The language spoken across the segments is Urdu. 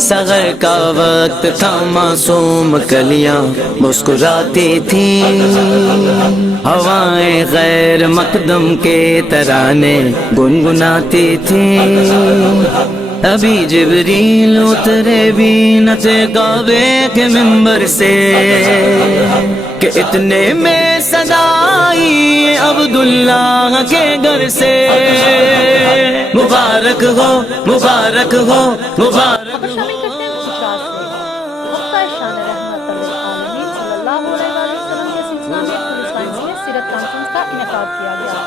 سحر کا وقت تھا، معصوم کلیاں مسکراتی تھیں، ہوائیں غیر مقدم کے ترانے گنگناتی تھیں۔ ابھی جبریل اترے بھی نہ تھے کعبے کے منبر سے کہ اتنے میں صدا آئی عبداللہ کے گھر سے، مبارک ہو مبارک ہو مبارک خبر شامل کرتے ہیں گجرات سے۔ وقتہ شان رحمت للعالمین صلی اللہ علیہ وآلہ وسلم کے سلسلہ میں پولیس لائنز میں سیرت کانفرنس کا انعقاد کیا گیا۔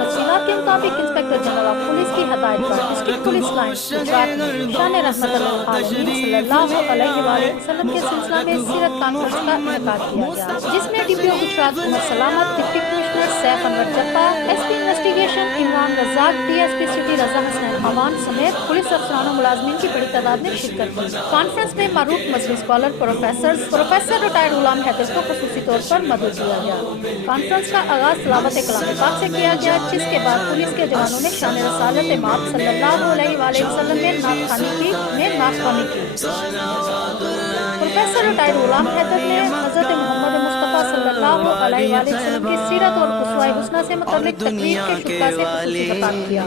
تفصیلات کے مطابق انسپکٹر جنرل آف پولیس کی ہدایت پر ڈسٹرکٹ پولیس لائنز گجرات میں شان رحمت للعالمین صلی اللہ علیہ وآلہ وسلم کے سلسلہ میں سیرت کانفرنس کا انعقاد کیا گیا، جس میں ڈی پی او گجرات عمر سلامت، ڈپٹی کمشنر سیف انور جپا، ایس پی انویسٹیگیشن عمران رزاق، ڈی ایس پی سٹی رضا حسنین اوان سمیت پولیس افسران و ملازمین کی بڑی تعداد نے شرکت کی۔ کانفرنس میں معروف مصری scholar professor retired Ghulam Haider کو خصوصی طور پر مدعو کیا گیا۔ کانفرنس کا آغاز تلاوت کلام پاک سے کیا گیا، جس کے بعد پولیس کے جوانوں نے شان رسالت امام صلی اللہ علیہ وآلہ وسلم میں نعت خوانی کی۔ پروفیسر ریٹائرڈ غلام حیدر نے حضرت محمد مصطفیٰ صلی اللہ علیہ وآلہ وسلم کی سیرت اور اسوہ حسنہ سے متعلق تقریر کے شرکاء سے خصوصی خطاب کیا۔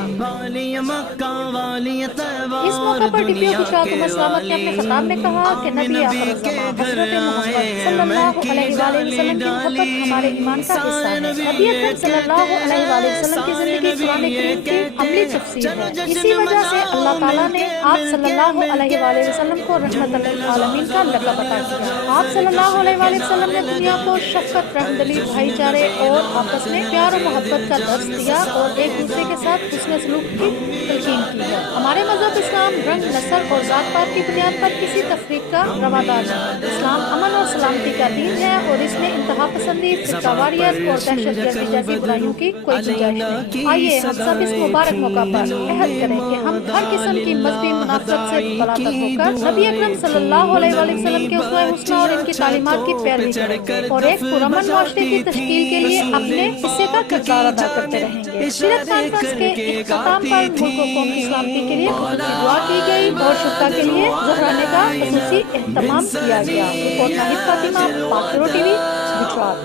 اس موقع پر ڈی پی او گجرات عمر سلامت نے اپنے خطاب میں کہا کہ نبی آخر الزمان حضرت محمد صلی اللہ علیہ وآلہ وسلم کی محبت ہمارے ایمان کا حصہ ہے۔ نبی اکرم صلی اللہ علیہ وآلہ وسلم کی زندگی قرآن کریم کی عملی تفسیر ہے۔ اسی وجہ سے اللہ تعالیٰ نے آپ صلی اللہ علیہ وآلہ وسلم کو رحمت للعالمین کا لقب عطا کیا۔ آپ صلی اللہ علیہ وآلہ وسلم نے دنیا کو شفقت، رحمدلی، بھائی چارے اور آپس میں پیار و محبت کا درس دیا اور ایک دوسرے کے ساتھ حسن سلوک کی تلقین کی ہے۔ ہمارے مذہب اسلام رنگ، نسل اور ذات پات کی بنیاد پر کسی تفریق کا روادار نہیں۔ اسلام امن اور سلامتی کا دین ہے اور اس میں انتہا پسندی، فرقہ واریت اور دہشت گردی جیسی برائیوں کی کوئی گنجائش نہیں۔ آئیے ہم سب اس مبارک موقع پر عہد کریں کہ ہم ہر قسم کی مذہبی منافقت سے بالاتر ہو کر نبی اکرم صلی اللہ علیہ وآلہ وسلم کے اسوہ حسنہ اور ان کی تعلیمات کی پیروی کریں اور ایک پرامن معاشرے کی تشکیل کے لیے اپنے حصے کا کردار ادا کرتے رہیں گے۔ سیرت کانفرنس کے اختتام پر ملک و قوم کی سلامتی کے لیے خصوصی دعا کی گئی اور شرکاء کے لیے ظہرانے کا خصوصی اہتمام کیا گیا۔ رپورٹ ناہید فاطمہ، پاک ٹی وی، گجرات۔